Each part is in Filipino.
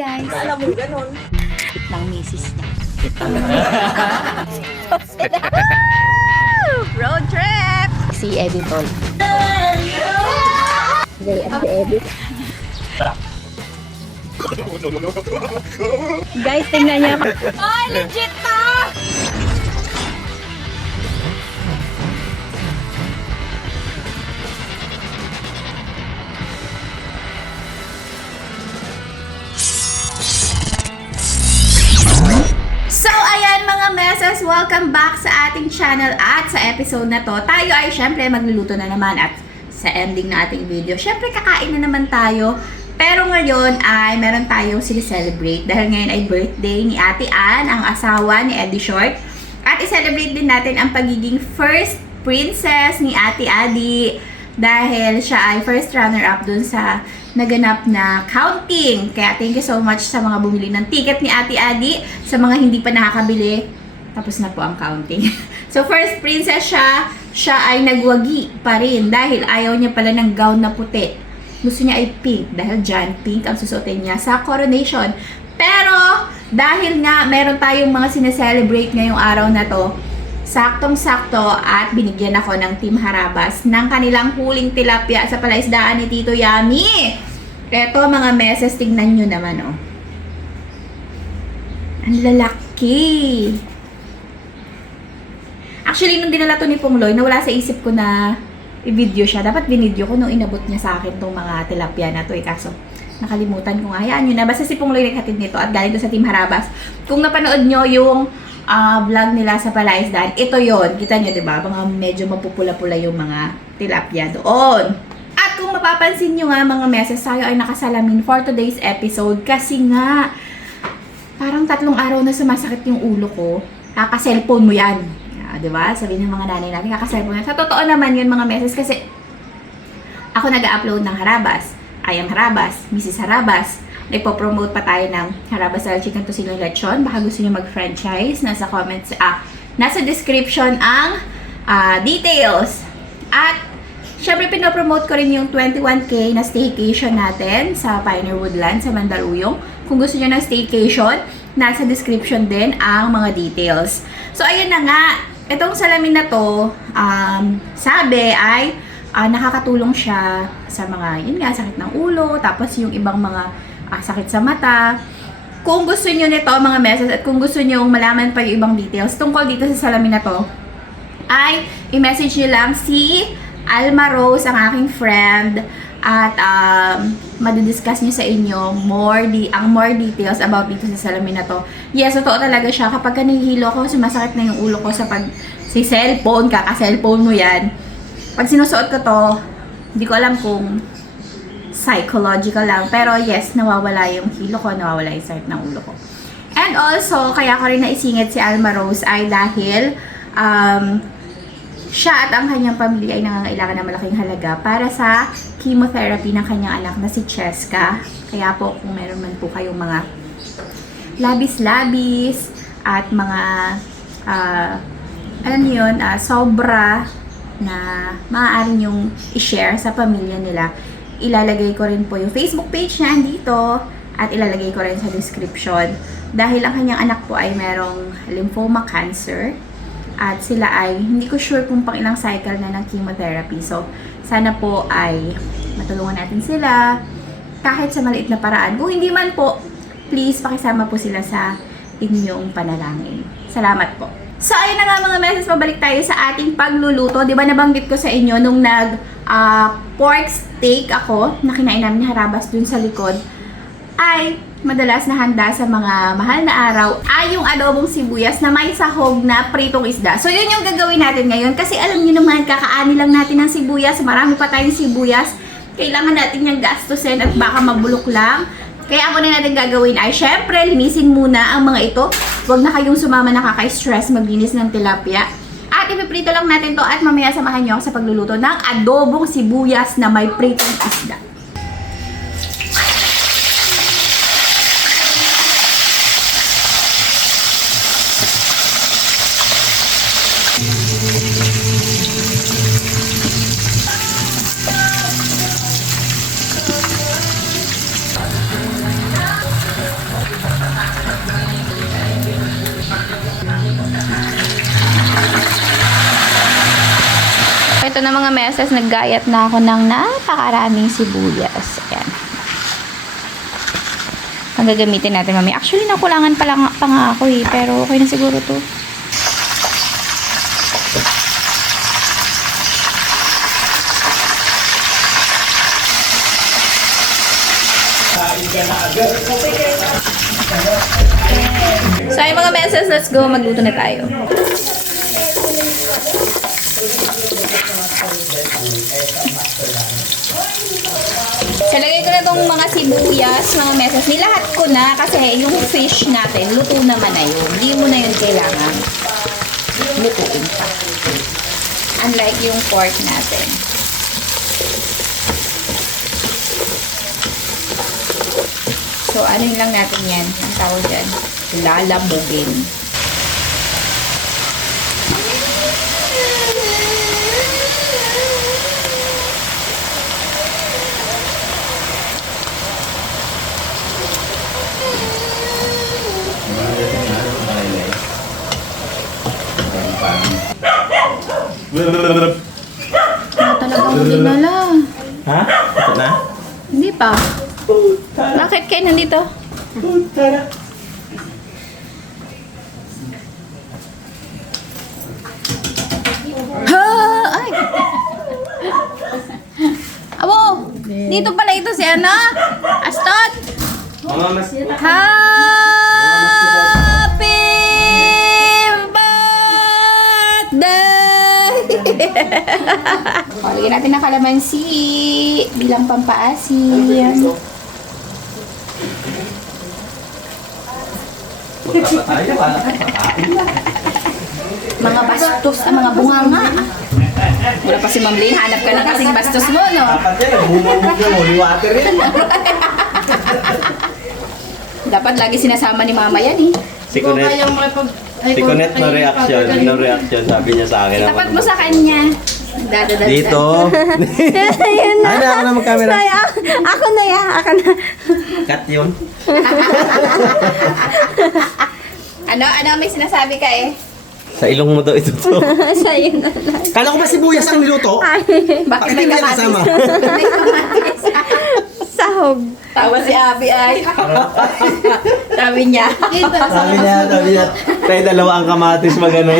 guys. Alam mo, ganun. Ng misis niya. Road trip! Si Editor. Si Edit. Guys, tingnan niya. Ay, legit to! So, ayan mga meses, welcome back sa ating channel at sa episode na to, tayo ay syempre magluluto na naman at sa ending na ating video, syempre kakain na naman tayo. Pero ngayon ay meron tayong sinicelebrate dahil ngayon ay birthday ni Ate Ann, ang asawa ni Eddie Short. At i-celebrate din natin ang pagiging first princess ni Ate Adi dahil siya ay first runner-up dun sa naganap na counting. Kaya thank you so much sa mga bumili ng ticket ni Ate Adi. Sa mga hindi pa nakakabili, tapos na po ang counting. So first princess siya ay nagwagi pa rin dahil ayaw niya pala ng gown na puti. Gusto niya ay pink dahil dyan pink ang susuotin niya sa coronation. Pero dahil nga meron tayong mga sineselebrate ngayong araw na to, saktong-sakto at binigyan ako ng Team Harabas ng kanilang huling tilapia sa palaisdaan ni Tito Yami. Eto mga meses, tignan nyo naman oh. Ang lalaki. Actually, nung dinala to ni Pungloy, nawala sa isip ko na i-video siya. Dapat binidyo ko nung inabot niya sa akin tong mga tilapia na to eh. Kaso, nakalimutan ko nga. Hayaan nyo na. Basta si Pungloy naghatid nito at galing to sa Team Harabas. Kung napanood nyo yung vlog nila sa palaisdaan, ito yon. Kita nyo, diba? Mga medyo mapupula-pula yung mga tilapia doon. At kung mapapansin nyo nga mga meses, tayo ay nakasalamin for today's episode kasi nga, parang 3 araw na sumasakit yung ulo ko. Kaka-cellphone mo yan. Diba? Sabihin ng mga nanay natin, kaka-cellphone yan. Sa totoo naman yun mga meses kasi ako nag-upload ng Harabas. I am Harabas, Mrs. Harabas. Nagpo-promote pa tayo ng Harabas Style Chicken Tocino Lechon. Baka gusto niyo mag-franchise. Nasa comments, nasa description ang details. At syempre pinopromote ko rin yung 21K na staycation natin sa Pioneer Woodland sa Mandaluyong. Kung gusto niyo ng staycation, nasa description din ang mga details. So ayun na nga, itong salamin na to, sabi ay nakakatulong siya sa mga, yun nga, sakit ng ulo, tapos yung ibang mga sakit sa mata. Kung gusto niyo nito mga meses at kung gusto niyo malaman pa yung ibang details tungkol dito sa salamin na to, ay i-message niyo lang si Alma Rose, ang aking friend, at madidiscuss niyo sa inyo more details about dito sa salamin na to. Yes, totoo talaga siya. Kapag nahihilo ko, sumasakit na yung ulo ko sa si cellphone, kaka-cellphone mo yan. Pag sinusuot ko to, hindi ko alam kung psychological lang. Pero yes, nawawala yung hilo ko, nawawala yung sakit ng ulo ko. And also, kaya ko rin naisingit si Alma Rose ay dahil siya at ang kanyang pamilya ay nangangailangan ng malaking halaga para sa chemotherapy ng kanyang anak na si Cheska. Kaya po, kung meron man po kayong mga labis-labis at mga alam niyo yun, sobra na maaari nyong i-share sa pamilya nila, ilalagay ko rin po yung Facebook page niya dito at ilalagay ko rin sa description dahil ang kanyang anak po ay merong lymphoma cancer at sila ay hindi ko sure kung pang ilang cycle na ng chemotherapy. So, sana po ay matulungan natin sila kahit sa maliit na paraan. Kung hindi man po, please pakisama po sila sa inyong panalangin. Salamat po. So, ayun na nga mga meses, pabalik tayo sa ating pagluluto. Di ba nabanggit ko sa inyo nung pork steak ako na kinain namin ni Harabas dun sa likod, ay madalas na handa sa mga mahal na araw ay yung adobong sibuyas na may sahog na pritong isda. So, yun yung gagawin natin ngayon kasi alam niyo naman, kakaani lang natin ng sibuyas. Marami pa tayong sibuyas. Kailangan natin yung gastusin at baka mabulok lang. Kaya ang una natin gagawin ay, syempre, linisin muna ang mga ito. Huwag na kayong sumama nakaka-stress maglinis ng tilapia. At ipiprito lang natin to at mamaya samahan nyo ako sa pagluluto ng adobong sibuyas na may pritong isda. Ito na mga meses, naggayat na ako ng napakaraming sibuyas. Ayan. Ang gagamitin natin mami. Actually, nakulangan pa nga ako eh. Pero okay na siguro to. So, yung mga meses, let's go. Magluto na tayo. So, lagay ko na itong mga sibuyas, mga meses. Nilahat ko na kasi yung fish natin, luto naman na yun. Hindi mo na yun kailangan lutuin pa. Unlike yung pork natin. So, ano yun lang natin yan? Ang tawag dyan. Lalambugin. Talagang huli na lang. Ha? Ito na? Hindi pa. Bakit kayo nandito? Ha! Ay! Abo! Dito pala ito si Ana. Aston! Mga mas... Happy birthday! O, lagyan natin ng kalamansi bilang pampaasim. Punta pa tayo, wala ka pakain na. Mga bastos ang mga bunganga. Wala pa si Ma'am Lynn, hanap ka na kasing bastos mo, no? Dapat yan, bumubog yung holy water yan. Dapat lagi sinasama ni Mama yan, eh. Si Kunet no reaction, sabi niya sa akin. Tapat mo sa kanya. Dadadad. Dito. Ayun na. Ano, ako na mag-camera. Sorry, ako na yan. Ako na. Cut yun. Ano may sinasabi ka eh? Sa ilong mo daw ito to. Sa'yo na lang. Kala ko ba sibuyas ang niluto? Bakit may kamatis? kasama? May kamatis. Sahog. Tawa si Abby ay. Sabi niya. Sabi niya, tayo dalawa ang kamatis magano.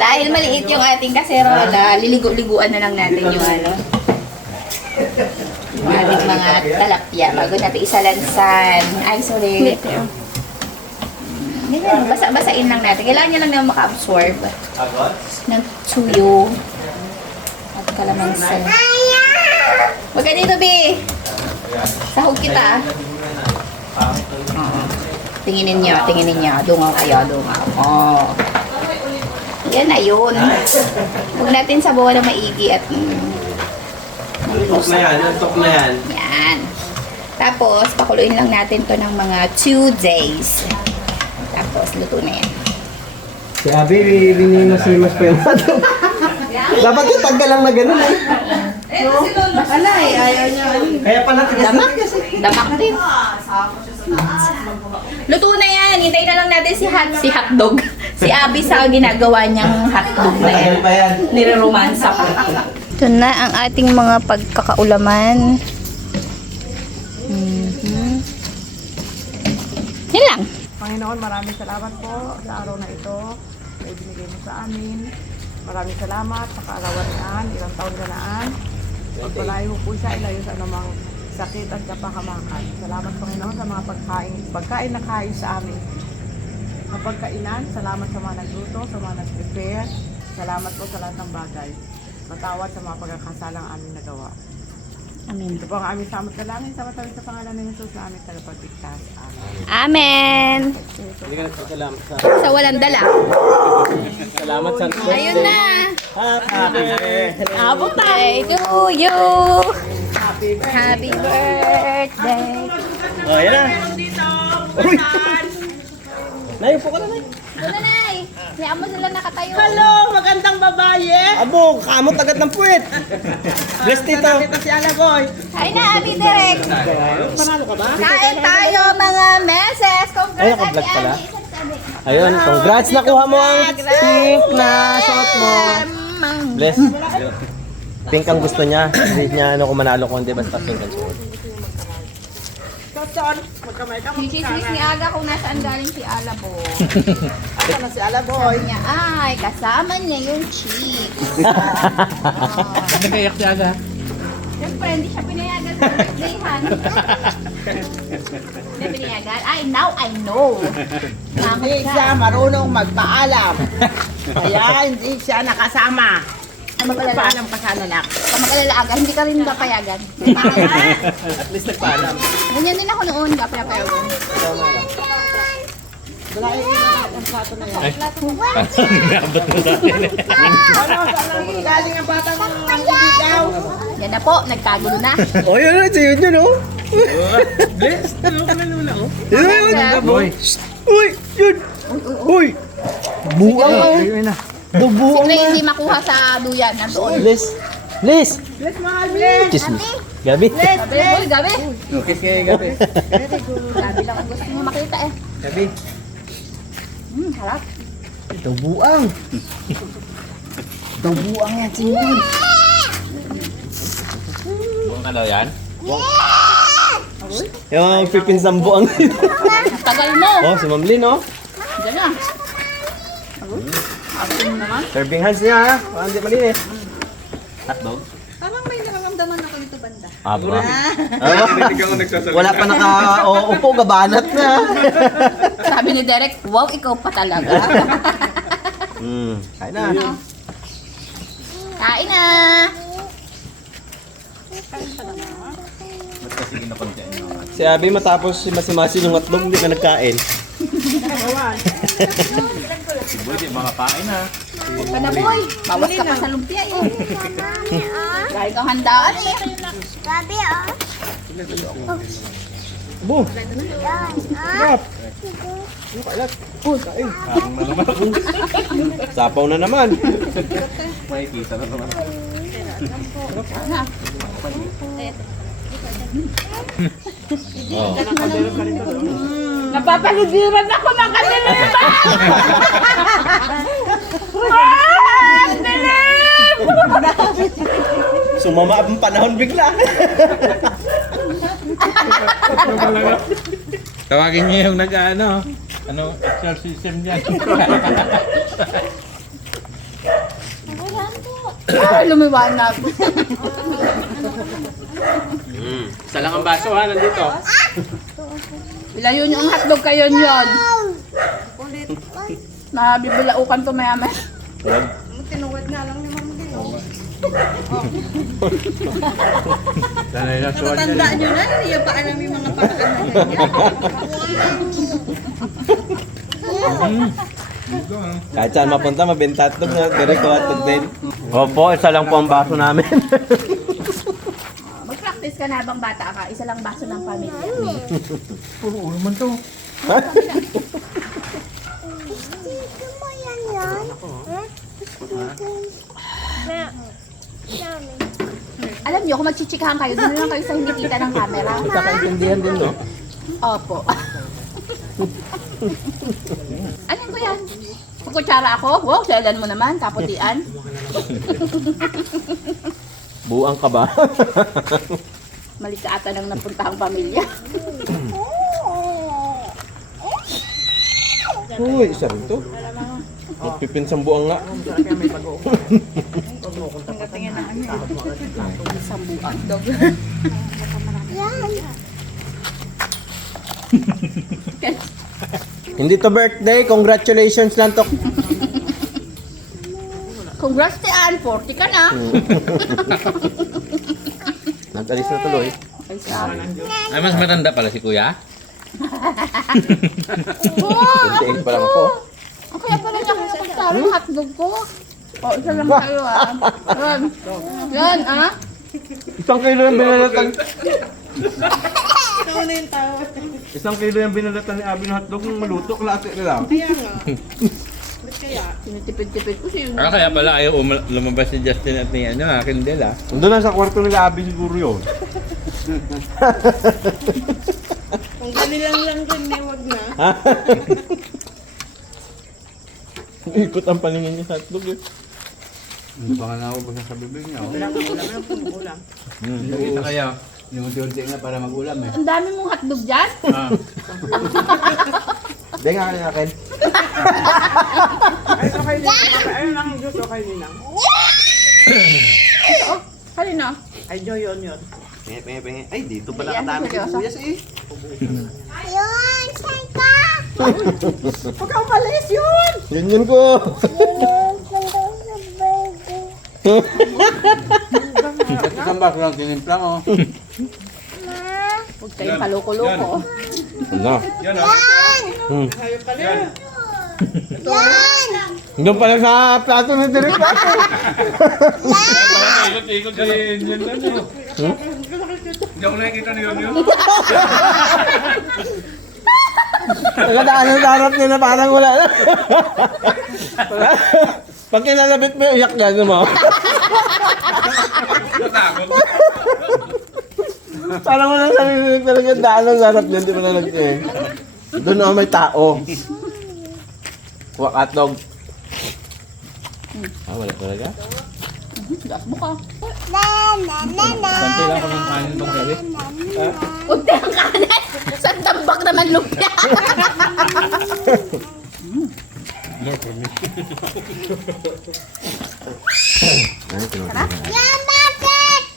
Dahil maliit yung ating kaserola, liligo-liguan na lang natin yung ano. Yung ating mga talapia bago natin isalansan. Ay, sorry. Ganyan, basa-basain lang natin. Kailangan niya lang na maka-absorb ng tuyo at kalamansi. Huwag ka dito, B. Sahog kita. Tinginin niyo. Dungaw kayo, dungaw. Oh. Yan na yun. Huwag natin sabawan na maigi at Tok na yan, tok na yan. yan. Tapos, pakuluin lang natin to ng mga 2 days. Tapos, luto na yan. Si Abby, rinimas-limas pa yung mato. Dapat yung tagka lang na gano'n eh. Ayaw niya. Kaya pala Damak. tigas na. Damak din. Luto na yan. Hintayin na lang natin si hotdog. Si Abby sa ginagawa niyang hotdog na yan. Matagal pa yan. Nire-romansa pa. Ito na ang ating mga pagkakaulaman. Yan lang. Panginoon, maraming salamat po sa araw na ito na ibinigay mo sa amin. Maraming salamat sa kaarawan naan, ilang taon ka naan. Pagpalayo mo po siya, ilayo sa anumang sakit at kapakamakan. Salamat Panginoon sa mga pagkain na kain sa amin. Sa pagkainan, salamat sa mga nagluto, sa mga nag-prepare. Salamat po sa lahat ng bagay. Matawad sa mga pagkakasalang aming nagawa. Amen. Ito po ang aming samot na langin sa matawid sa pangalan ng Jesus na aming tagapagligtas. Amen. Amen. Hindi ka nagpasalamat sa... Sa walang dala. Salamat sa... Ayun na. Happy Abot to you. Happy birthday. Oh, yan na. Uy! Nay, upo ka na, Nay. Ano na eh. Hayaan mo sila nakatayo. Hello, magandang babae! Abo, kamot agad ng puwet. Bless dito. Ito si Alagoy. Kain na, Abby Direk. Panalo ka ba? Kain tayo mga meses. Ay, Congrats, ako vlog Ate pala. Abby. Ayun, congrats nakuha mo ang pink na suot mo. Bless. Pink ang gusto niya. Hindi niya ano kung manalo ko, hindi basta pink ang suot. Chichismis ni Aga kung nasaan galing si Alabo. Asa na si Alaboy? Sabi niya, ay, kasama niya yung chick. Nagkayak si Aga. Siyempre, hindi siya pinayagan sa birthdayhan. Hindi pinayagan? Ay, now I know. Hindi siya marunong magpaalam. Kaya hindi siya nakasama. Magpaalam ka sana nak. Kung mag-alala Aga, hindi ka rin papayagan. At least nagpaalam. Ganyan din ako noon, hindi ka pinapayagan. Wala ang plato na yan. Nabot mo sa akin. Ano, saan ang galing ang batang ang ibigaw? Yan na po, nagkagulo na. Oh, yun, yun, yun, oh. Bless, ano ka na muna oh. Yun, Boy. uy, yun. Uy. Buang, oh. Ayun na. Bubuang Sigla na. hindi makuha sa duyan. Nandoon. Bless. Bless. Bless mahal, bless. Chismis. Gabi. Gabi, boy, gabi. Okay, kaya gabi. Gabi lang ang gusto mo makita eh. Gabi. Harap. Ito buang. Ito buang yan, singin. Buong ka daw yan? Yung pipinsang buang. Tagal mo. Oh, si Ma'am Lynn, oh. Diyan na. Ako mo naman. Serving hands niya, ha? Baka hindi malinis. Hotdog? Parang may nakaramdaman ako dito banda. Aba. Wala pa naka-uupo, gabanat na. Sabi ni Derek, wow, ikaw pa talaga. Kain na. Kain na. Si Abby matapos si Masi-Masi ng hotdog, hindi ka nagkain. Si Boy, di makapain ha. Huwag ka na, boy. Bawas ka pa sa lumpia eh. Dahil kang handaan eh. Bu. Sapaw na naman. May kita na naman. Oh. Napapaligiran ako ng kanilita! Sumama ang panahon bigla. Tawagin niyo yung nag-ano. Ano, exorcism dyan. Lumiwanag. Isa lang ang baso ha, nandito. Ilayo niyo ang hotdog kayo yun. Nabibilaukan to maya-maya. Natatandaan nyo na, hindi pa alam yung mga paraan na ganyan. Kahit saan mapunta, mabenta hotdog na. Direct hotdog din. Opo, isa lang po ang baso namin. Mag-practice ka na habang bata ka. Isa lang baso ng pamilya. Puro ulo man to. Alam niyo, kung magchichikahan kayo, doon lang kayo sa hindi kita ng camera. Kakaintindihan din, no? Opo. Alin ko yan? Kukutsara ako? Wow, selan mo naman. Kaputian. Buang ka ba? Mali ka ata nang napunta ang pamilya. Uy, isa rin to. Magpipinsang buang nga. Sambuang dog. Hindi to birthday, congratulations lang to. Congrats ti Ann, 40 ka na. Nag-alis na tuloy. Ay, sabi. Ay, mas matanda pala si Kuya. 28 pa lang ako. Ang kaya pala niya kung kutsara ng hotdog ko. O, isa lang kayo ah. Yan. Yan ah. Isang kilo yung binalatan. Isang kilo yung binalatan ni Abby ng hotdog ng maluto, klase nila. Tinitipid-tipid ko siya. Ah, kaya pala ayaw lumabas si Justin at ni Kendall ah. Nandun lang sa kwarto nila Abby siguro yun. Kung ganun lang din, wag na. Ikot ang paningin niya sa hotdog eh. Hindi pa nga na ako basta sa bibig niya. Oh. Ulam. Kita kaya. Yung unti-unti nga para mag-ulam eh. Ang dami mong hotdog dyan. Hindi nga kaya akin. Ay, okay din. Ayun lang yung juice, okay din lang. Halina. Ay, Joy, yun. Pengi. Ay, dito pala Yan, kadami seryoso. sibuyas eh. Huwag ka umalis yun! Ganyan ko. Isang baso lang tinimpla ko. Huwag kayong kaloko-loko. Ano? Yan o. Hayop ka na. Doon pala sa plato na direct plato. Ikot-ikot din yun lang eh. Hindi ako nakikita ni yun. Nagdaan sa harap niya na parang wala na. Pag kinalabit mo, iyak ka mo. Natakot. Parang walang sarili talaga daan sa harap niya, hindi mo na nagtingin. Doon na may tao. Kuha hotdog. Ah, wala talaga? Gas mo ka. Konti lang ako ng kanin pagkalit. Unti ang kanan. Sa tambak naman lumpia. More for me.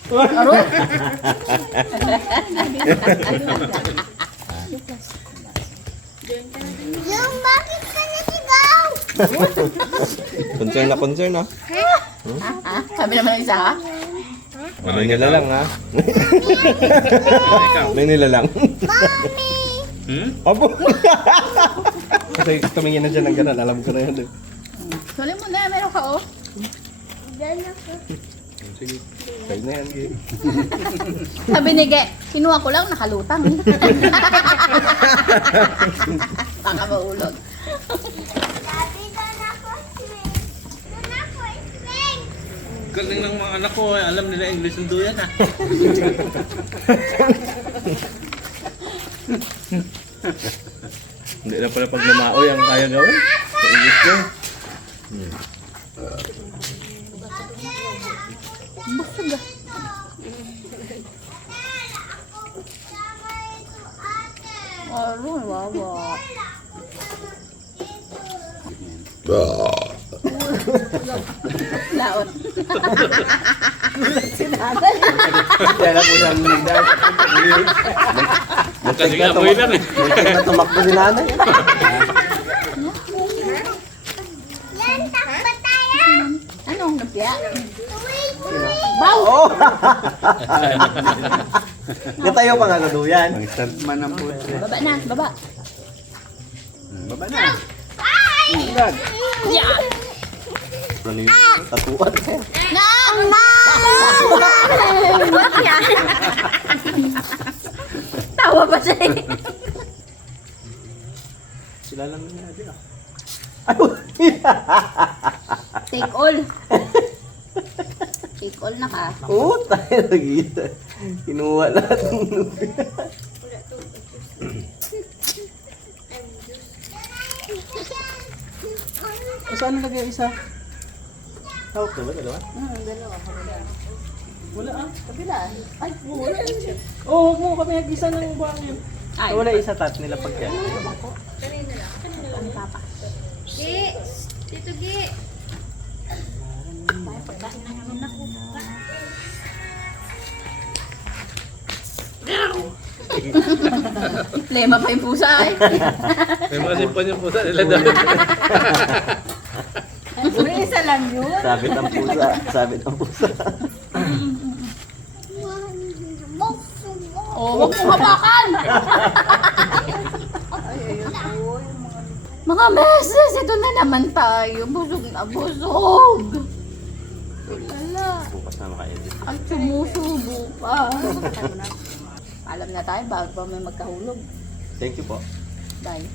Aro. Concern ah. Sabi naman ng isa ha. May nilalang ha. May nilalang. Hmm? Opo. Kasi tumingin na dyan ng ganun, alam ko na yun eh. Tuloy mo na, meron ka oh. Sige, kayo na yan. Gil. Sabi ni Ge, kinuha ko lang, nakalutang. Baka maulog. Galing ng mga anak ko eh. Alam nila English ang duyan ah. Hindi na pala pag lumaoy ang kaya gawin. Sa English ko. Busog ah. Aro, wawa. Laot. Kaya na po siyang nagdaan. Kasi nga apoy lang eh. Muntik na tumakbo si nanay. Anong lumpia? Baw! Oh! Natayo pa nga sa duyan. Ang start man ang puto. Baba na, baba. Baba na. Yeah! Tatuan. Na! Bakya! Tawa pa siya eh. Sila lang niya din ah. Take all. Take all na ka. Oo, tayo nagigita. Kinuha lahat ng lupi. Saan nalagay ang isa? Hawak na ba? Dalawa? Wala ah. Kabila. Ay, wala. Oo, huwag mo kami nag-isa ng buwang yun. Ay, Wala isa tat nila pag yan. ang papa. Gi! Tito Gi! Lema pa yung pusa eh. May mga simpon yung pusa nila doon. Isa lang yun. Sabit ang pusa. Sabit ang pusa. Oh, huwag mo hapakan! Mga beses, ito na naman tayo. Busog na busog. Wala. Bukas na maka-edit. Ay, sumusubo pa. Alam na tayo, bago pa may magkahulog. Thank you po. Bye.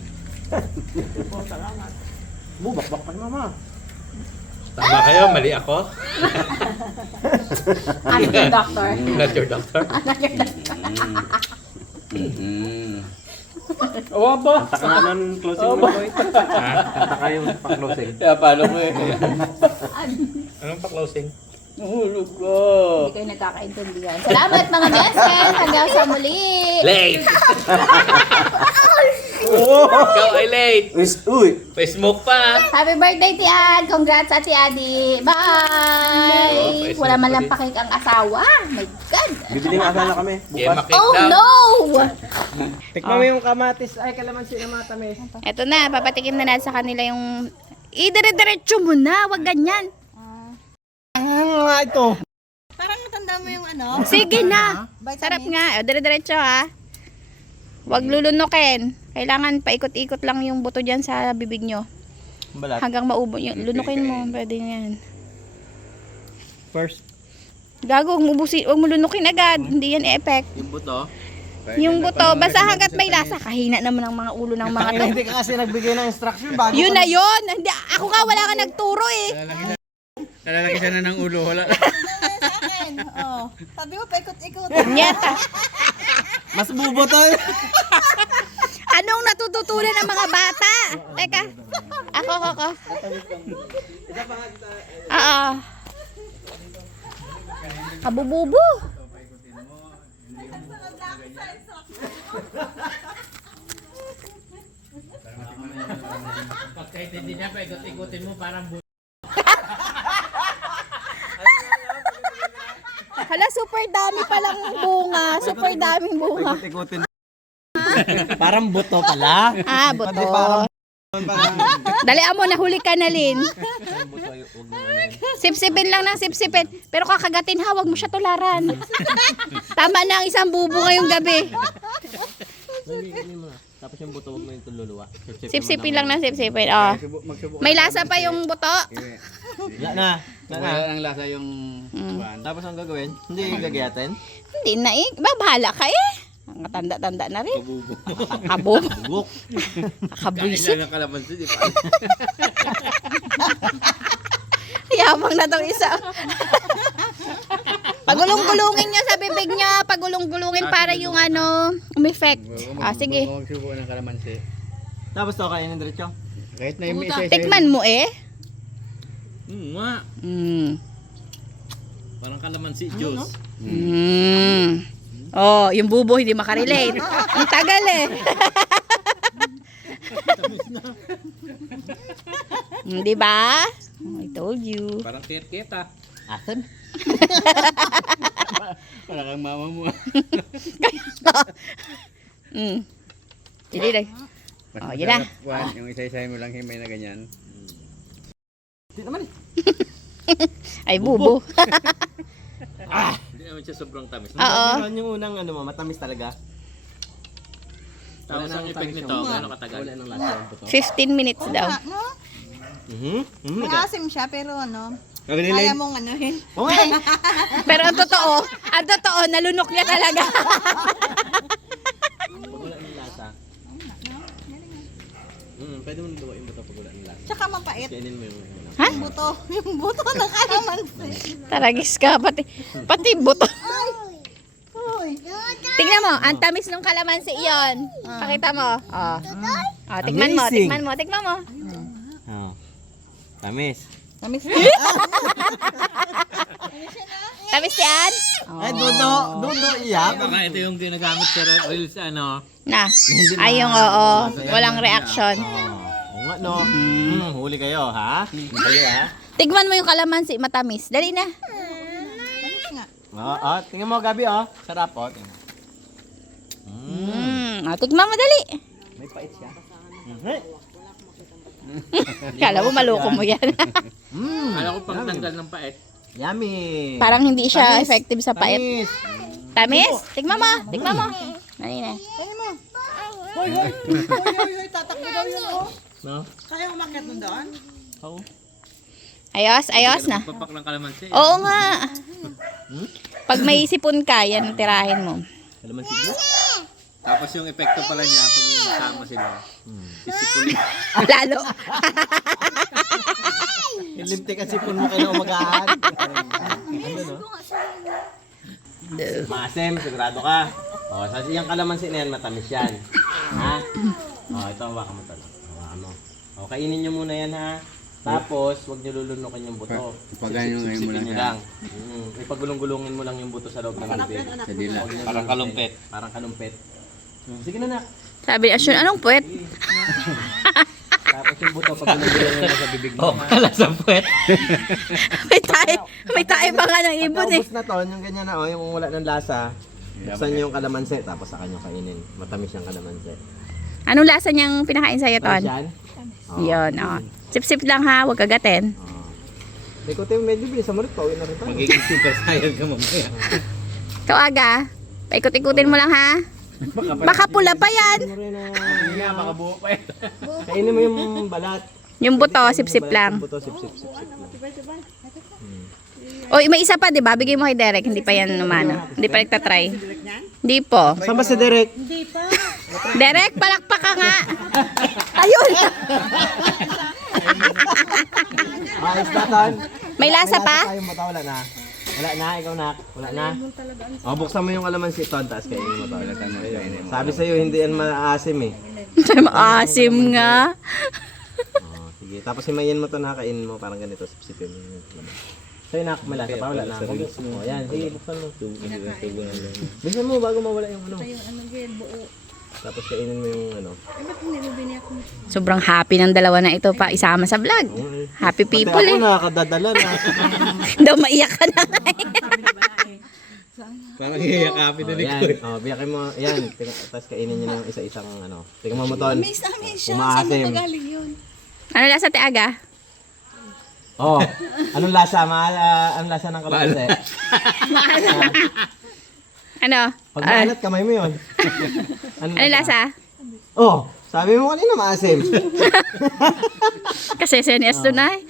Bubak-bak pa ni mama. Tama kayo, mali ako. Ask your doctor. Not your doctor. Ask your doctor. Mm. Awa ba? Kanta ka ng closing mo, boy. Kanta ka yung pa-closing. Kaya paano ko eh. Anong pa-closing? Nahulog ko. Hindi kayo nagkakaintindihan. Salamat mga Jessel! Hanggang sa muli! Late! Ikaw ay late! Uy! May smoke pa! Happy birthday, Tian! Congrats, Ate Adi! Bye! Wala man lang pakik ang asawa. My God! Bibili nga sana kami. Yeah, Bukas. makik Oh daw. no! Tikman mo yung kamatis. Ay, kalamansi na matamis. Eto na, papatikim na natin sa kanila yung... Idire-diretso mo na, wag ganyan. Nga ito. Parang matanda mo yung ano. Sige na! Vitamin. Sarap nga. O, dire-diretso ha. Wag lulunukin. Kailangan paikot-ikot lang yung buto dyan sa bibig nyo. Balat. Hanggang maubo yun. Lunukin mo. Pwede yan. First. Gago, wag mo lunukin agad. Hindi yan e-effect. Yung buto. Yung buto, basta hanggat may lasa. Kahina naman ang mga ulo ng mga to. Hindi ka kasi nagbigay ng instruction bago. Yun na yun! Hindi, ako nga wala ka nagturo eh. Nalalaki siya na ng ulo. Wala. Sa akin. Oh. Sabi mo, paikot-ikot. Nyeta. Mas bubuto. Anong natututunan ng mga bata? Teka. Ako. Oo. Kabububo. Pagkaintindi niya, paikot-ikutin mo parang Hala, super dami palang bunga. Super daming bunga. Ikutin. Parang buto pala. Ah, buto. Parang Dalian mo, nahuli ka na, Lin. buto. Huwag mo ano yun. Sipsipin lang ng sipsipin. Pero kakagatin ha, wag mo siya tularan. Tama na ang isang bubo ngayong gabi. Tapos yung buto, huwag mo yung tululuwa. Sipsipin lang ng sipsipin. Oh. Magsubok. May lasa pa yung buto. Wala na. Wala ng lasa yung... Tapos ang gagawin, hindi gagayatin. Hindi na eh. Bahala ka eh. Ang tanda-tanda na rin. Kabubo. Bugok. Kabwisit. ng kalamansi, di ba? Yabang na tong isa. Pagulong-gulungin niya sa bibig niya. Pagulong-gulungin para yung ano, umeffect. Ah, sige. Magsubok ng kalamansi. Tapos to, kainin diretso. Kahit na yung isa-isa. Tikman mo eh. nga. Mm. Parang kalamansi juice. Mm. Oh, yung bubo hindi makarelate. Ang tagal eh. Di ba? Oh, I told you. Parang kirkita. Asan? Para kang mama mo. Mm. Sige lang. Oh, yun na. Juan, yung isa-isa mo lang himay na ganyan. Hindi naman eh. Ay, bubo. Hindi naman siya sobrang tamis. Oo. Meron yung unang ano mo, matamis talaga. Tapos ang effect nito, gano'ng katagal? Wala nang lasa yung buto. 15 minutes daw. No? Mhm. Maasim siya, pero ano, Sabi ni kaya Len. mong anuhin. Oo nga eh. Pero ang totoo, nalunok niya talaga. Pag wala ng lasa. Pwede mo nang gawa yung buto pag wala ng lasa. Tsaka mapait. Kainin mo yung Ha? Yung buto ng kalamansi. Taragis ka, pati buto. Uy. Tingnan mo, ang tamis ng kalamansi iyon. Pakita mo. Oh. Oh, tikman mo, Amazing. tikman mo. Oh. Tamis. Namis na. Tamis yan? Ay, dodo iyak. Baka ito yung ginagamit sa reels, ano. Na. Ay, yung oo. Walang reaction. Oo nga no. Huli kayo ha? Huli kayo ha? Tikman mo yung kalamansi, matamis. Dali na. Namis nga. Oo, tingnan mo Gabi oh. Sarap oh. Tingnan. Tikman mo, dali. May pait siya. Kala mo, maloko mo yan. Kala ko pang tanggal ng pait. Yummy. Parang hindi siya Tamis. effective sa pait. Tamis. Tamis? Tikman mo. Tikman mo. Dali na. Kaya mo. Hoy, tatakbo daw yun, oh. No? Kaya umakit nun doon? Oo. Ayos na. Papak ng kalamansi. Oo nga. Pag may sipon ka, yan tirahin mo. Kalaman siguro. Tapos yung epekto pala niya, pag nagsama sila, sisipunin. Lalo. Ilimtik ang sipon mo kayo umagaan. Ano no? Maasim, sigurado ka. O, sa yung kalamansi na yan, matamis yan. Ha? Ito hawakan mo tol. Hawakan mo. Kainin nyo muna yan ha. Tapos, huwag nyo lulunukin yung buto. Ipagayon ngayon mo lang nyo yan. lang. Ipagulong-gulungin mo lang yung buto sa loob ng bibig. Sa dila. Parang kalumpit. Parang kalumpit. Sige na nak. Sabi ni Asyon, anong puwet? Tapos yung buto, pagulong-gulungin mo sa bibig mo. May tae pa nga ng ibon eh. Pagkaubos na to, yung ganyan na yung wala ng lasa, buksan nyo yung kalamansi, tapos saka nyo kainin. Matamis yung kalamansi. Anong lasa niyang pinakain sa'yo, Ton? Yan? Yun, oh. Sip-sip lang ha, huwag kagatin. Ikote yung medyo bilis, samulit pa, uwi na rin tayo. Magiging super saiyan ka mamaya. Ikaw aga, paikot-ikutin mo lang ha. Baka pula pa yan. Hindi nga, baka buo pa yan. Kainin mo yung balat. Yung buto, sip-sip lang. Yung buto, sip-sip lang. O, may isa pa, di ba? Bigay mo kay Derek, hindi pa yan umano. Hindi pa nagtatry. Hindi po. Saan ba si Derek? Derek, palakpak ka nga. Ayun. Ayos na, Ton. May lasa pa? Yung mata, wala na. Wala na, ikaw na. Wala na. Buksan mo yung kalamansi, Ton, taas kainin mo, Ton. Sabi sa'yo, hindi yan maasim eh. Maasim nga. Sige, tapos himayin mo to na kainin mo, parang ganito, sipsipin mo. Sa'yo na, malasa pa, wala na. Yan, sige, buksan mo. Buksan mo bago mawala yung ano. Tapos kainin mo yung ano. Sobrang happy ng dalawa na ito pa isama sa vlog. Happy people Pati eh. ako nakakadadala na. Daw maiyak ka na nga eh. Parang hihiyakapin na Yan, biyakin mo, yan. Tapos kainin nyo ng isa-isang ano. Tingnan mo, Ton. Umaasim. Ano lasa te aga? Anong lasa? Anong lasa ng kalamansi? Ano? Pag maalat, kamay mo yun. Ano lasa? Sabi mo kanina maasim. Kasi sinis to na eh.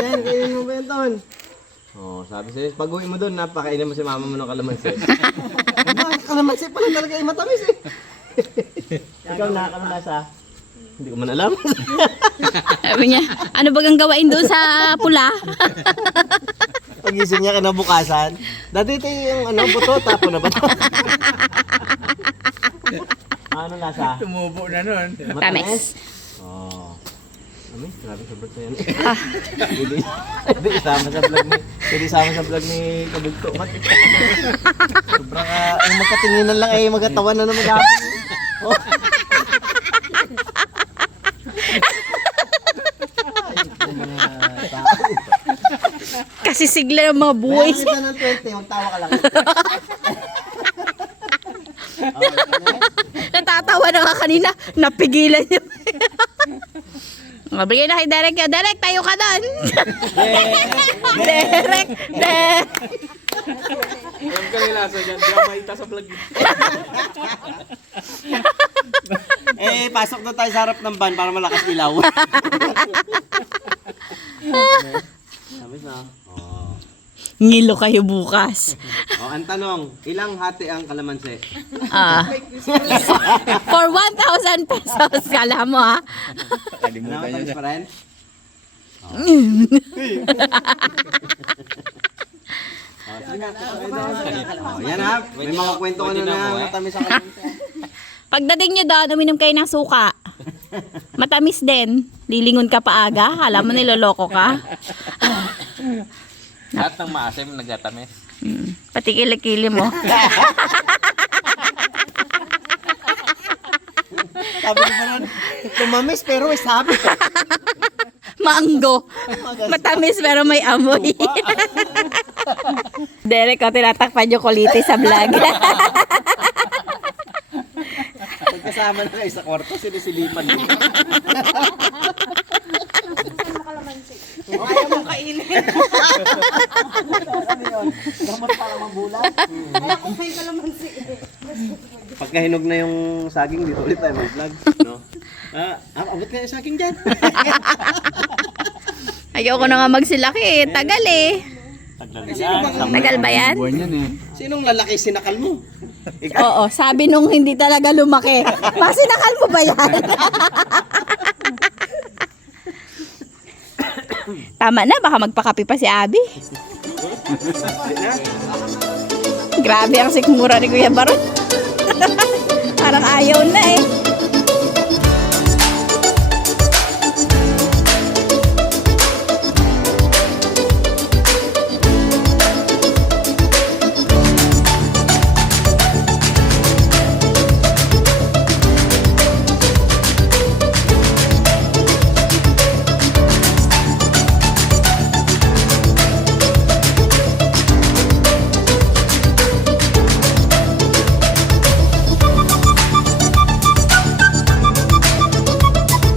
Yan, kainin mo ba yan, Ton? Sabi sa'yo, pag uwi mo doon, napakainin mo si mama mo ng kalamansi. Kalamansi pa lang talaga yung matamis eh. Ikaw na, anong lasa? Hindi ko man alam. Sabi niya, ano bagang gawain doon sa pula? Pagising niya kinabukasan. Dati ito yung buto, tapo na ba ito? Ano lasa? Tumubo na nun. Tamis. Amin, grabe sa vlog na yan. Hindi isama sa vlog ni, hindi isama sa vlog ni Kabugto. Sobrang, magkatinginan lang ay magkatawan na na mag-hapon. Kasi sigla ng mga buhay. Kaya kita ng 20, magtawa ka lang. Natatawa na nga kanina. Napigilan niya. Mabigay na kay Derek yun. Derek, tayo ka doon. Derek. Alam ka nila sa dyan, drama sa vlog. Pasok na tayo sa harap ng van para malakas ilaw. Sabis na. Ngilo kayo bukas. Ang tanong, ilang hati ang kalamansi? For 1,000 pesos. Kala mo ha. Kalimutan niya Matamis pa rin? Yan ha, may mga kwento ko na matamis ang kalamansi. Pagdating nyo doon, uminom kayo ng suka. Matamis din. Lilingon ka pa aga. Kala mo niloloko ka. Lahat ng maasim nagtatamis. Pati kilikili mo. Sabi ko pa tumamis pero may sabi. Mango. Matamis pero may amoy. Derek, o tinatakpan yung kulitis sa vlog. Pagkasama na kayo sa kwarto, sinisilipan mo. Ayaw mong kainin. Ano yun? Damat para mabulan. Pagka hinog na yung saging, dito ulit tayo mag-vlog. No? Abot ka yung saging dyan. Ayoko na nga magsilaki. Tagal eh. Tagal ba yan? buwan yan eh. Sinong lalaki sinakal mo? Oo, sabi nung hindi talaga lumaki. Masinakal mo ba yan? Tama na, baka magpakapi pa si Abby. Grabe ang sikmura ni Kuya Baron. parang ayaw na eh.